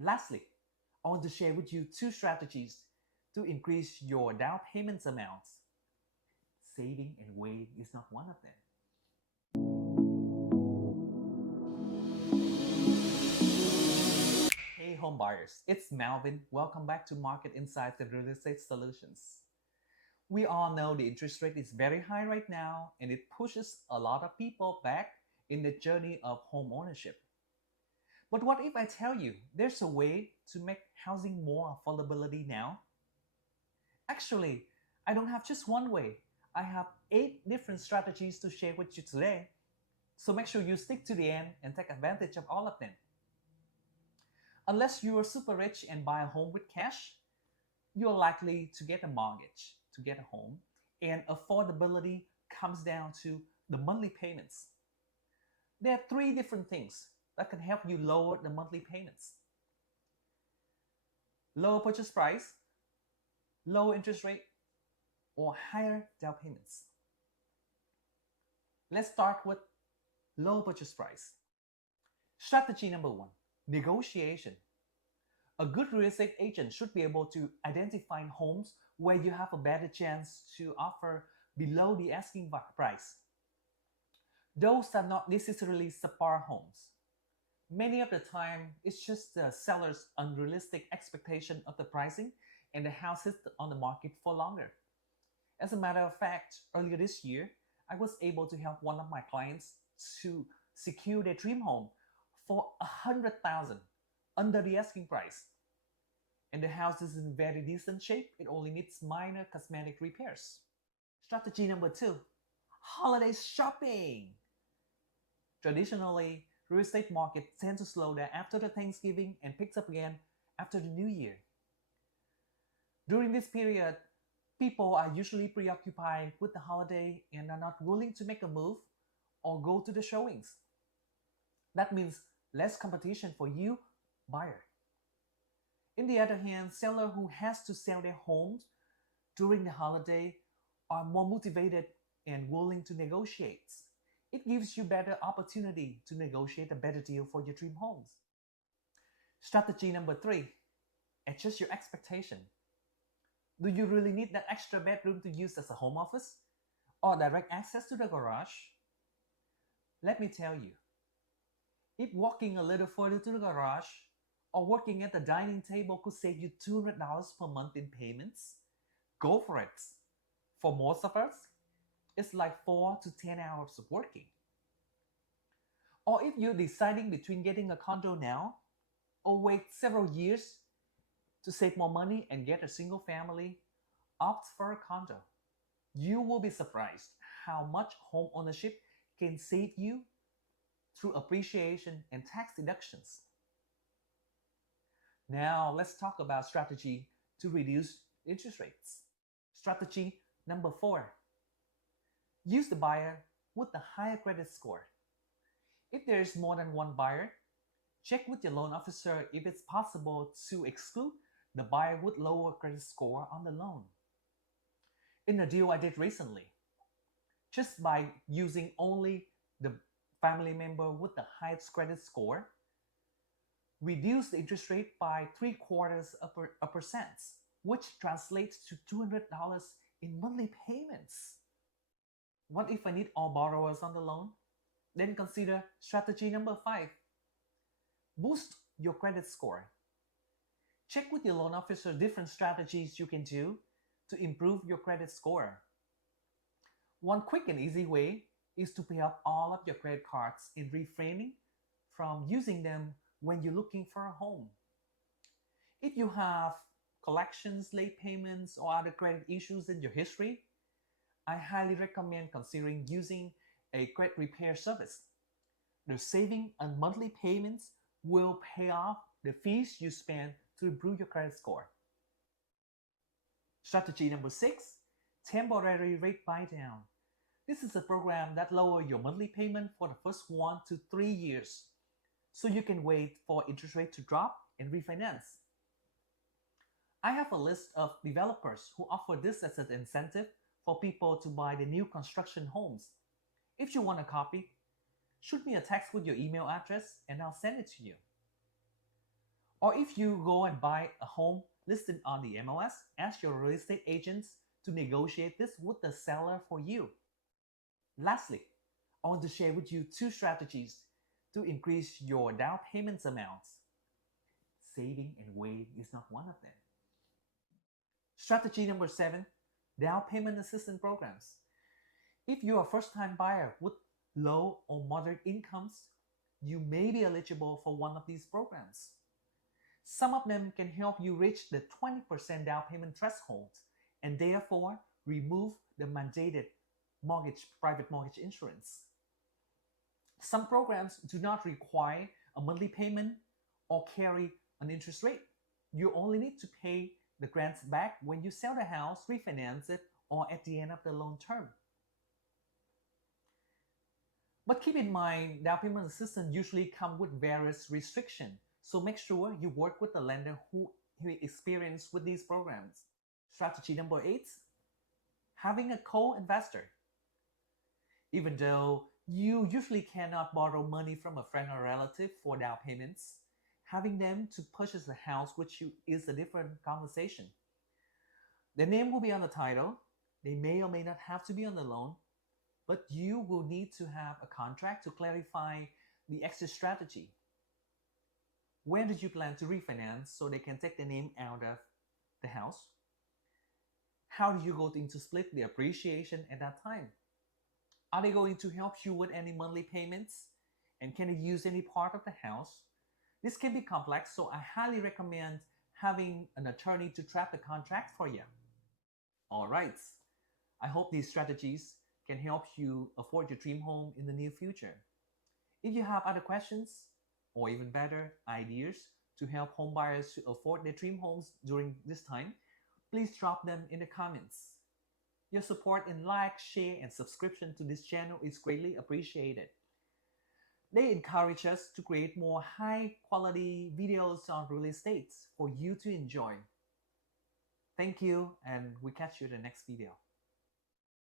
Lastly, I want to share with you two strategies to increase your down payments amounts. Saving and waiting is not one of them. Hey home buyers, it's Malvin. Welcome back to Market Insights and Real Estate Solutions. We all know the interest rate is very high right now and it pushes a lot of people back in the journey of home ownership. But what if I tell you there's a way to make housing more affordability now? Actually, I don't have just one way. I have 8 different strategies to share with you today. So make sure you stick to the end and take advantage of all of them. Unless you are super rich and buy a home with cash, you're likely to get a mortgage to get a home, and affordability comes down to the monthly payments. There are 3 different things that can help you lower the monthly payments: lower purchase price, lower interest rate, or higher down payments. Let's start with low purchase price. Strategy number 1: negotiation. A good real estate agent should be able to identify homes where you have a better chance to offer below the asking price. Those are not necessarily subpar homes. Many of the time, it's just the seller's unrealistic expectation of the pricing and the house is on the market for longer. As a matter of fact, earlier this year, I was able to help one of my clients to secure their dream home for 100,000 under the asking price. And the house is in very decent shape. It only needs minor cosmetic repairs. Strategy number 2: holiday shopping. Traditionally, real estate market tend to slow down after the Thanksgiving and picks up again after the New Year. During this period, people are usually preoccupied with the holiday and are not willing to make a move or go to the showings. That means less competition for you, buyer. In the other hand, sellers who has to sell their homes during the holiday are more motivated and willing to negotiate. It gives you better opportunity to negotiate a better deal for your dream homes. Strategy number 3: adjust your expectation. Do you really need that extra bedroom to use as a home office or direct access to the garage? Let me tell you, if walking a little further to the garage or working at the dining table could save you $200 per month in payments, go for it. For most of us, it's like 4 to 10 hours of working. Or if you're deciding between getting a condo now or wait several years to save more money and get a single family, opt for a condo. You will be surprised how much home ownership can save you through appreciation and tax deductions. Now, let's talk about strategy to reduce interest rates. Strategy number 4: use the buyer with the higher credit score. If there is more than one buyer, check with your loan officer if it's possible to exclude the buyer with lower credit score on the loan. In a deal I did recently, just by using only the family member with the highest credit score, reduced the interest rate by 0.75%, which translates to $200 in monthly payments. What if I need all borrowers on the loan? Then consider strategy number 5: boost your credit score. Check with your loan officer different strategies you can do to improve your credit score. One quick and easy way is to pay off all of your credit cards in refraining from using them when you're looking for a home. If you have collections, late payments, or other credit issues in your history, I highly recommend considering using a credit repair service. The saving on monthly payments will pay off the fees you spend to improve your credit score. Strategy number 6: temporary rate buy down. This is a program that lowers your monthly payment for the first 1 to 3 years, so you can wait for interest rate to drop and refinance. I have a list of developers who offer this as an incentive for people to buy the new construction homes. If you want a copy, shoot me a text with your email address and I'll send it to you. Or if you go and buy a home listed on the MLS, ask your real estate agents to negotiate this with the seller for you. Lastly, I want to share with you two strategies to increase your down payments amounts. Saving and waiting is not one of them. Strategy number 7, down payment assistance programs. If you are a first-time buyer with low or moderate incomes, you may be eligible for one of these programs. Some of them can help you reach the 20% down payment threshold and therefore remove the mandated private mortgage insurance. Some programs do not require a monthly payment or carry an interest rate. You only need to pay the grants back when you sell the house, refinance it, or at the end of the loan term. But keep in mind, down payment assistance usually come with various restrictions, so make sure you work with a lender who experienced with these programs. Strategy number 8, having a co-investor. Even though you usually cannot borrow money from a friend or relative for down payments, having them to purchase a house with you is a different conversation. Their name will be on the title. They may or may not have to be on the loan, but you will need to have a contract to clarify the exit strategy. When did you plan to refinance so they can take the name out of the house? How do you go into split the appreciation at that time? Are they going to help you with any monthly payments? And can they use any part of the house? This can be complex, so I highly recommend having an attorney to draft the contract for you. All right, I hope these strategies can help you afford your dream home in the near future. If you have other questions, or even better, ideas to help homebuyers to afford their dream homes during this time, please drop them in the comments. Your support in like, share, and subscription to this channel is greatly appreciated. They encourage us to create more high-quality videos on real estate for you to enjoy. Thank you, and we catch you in the next video.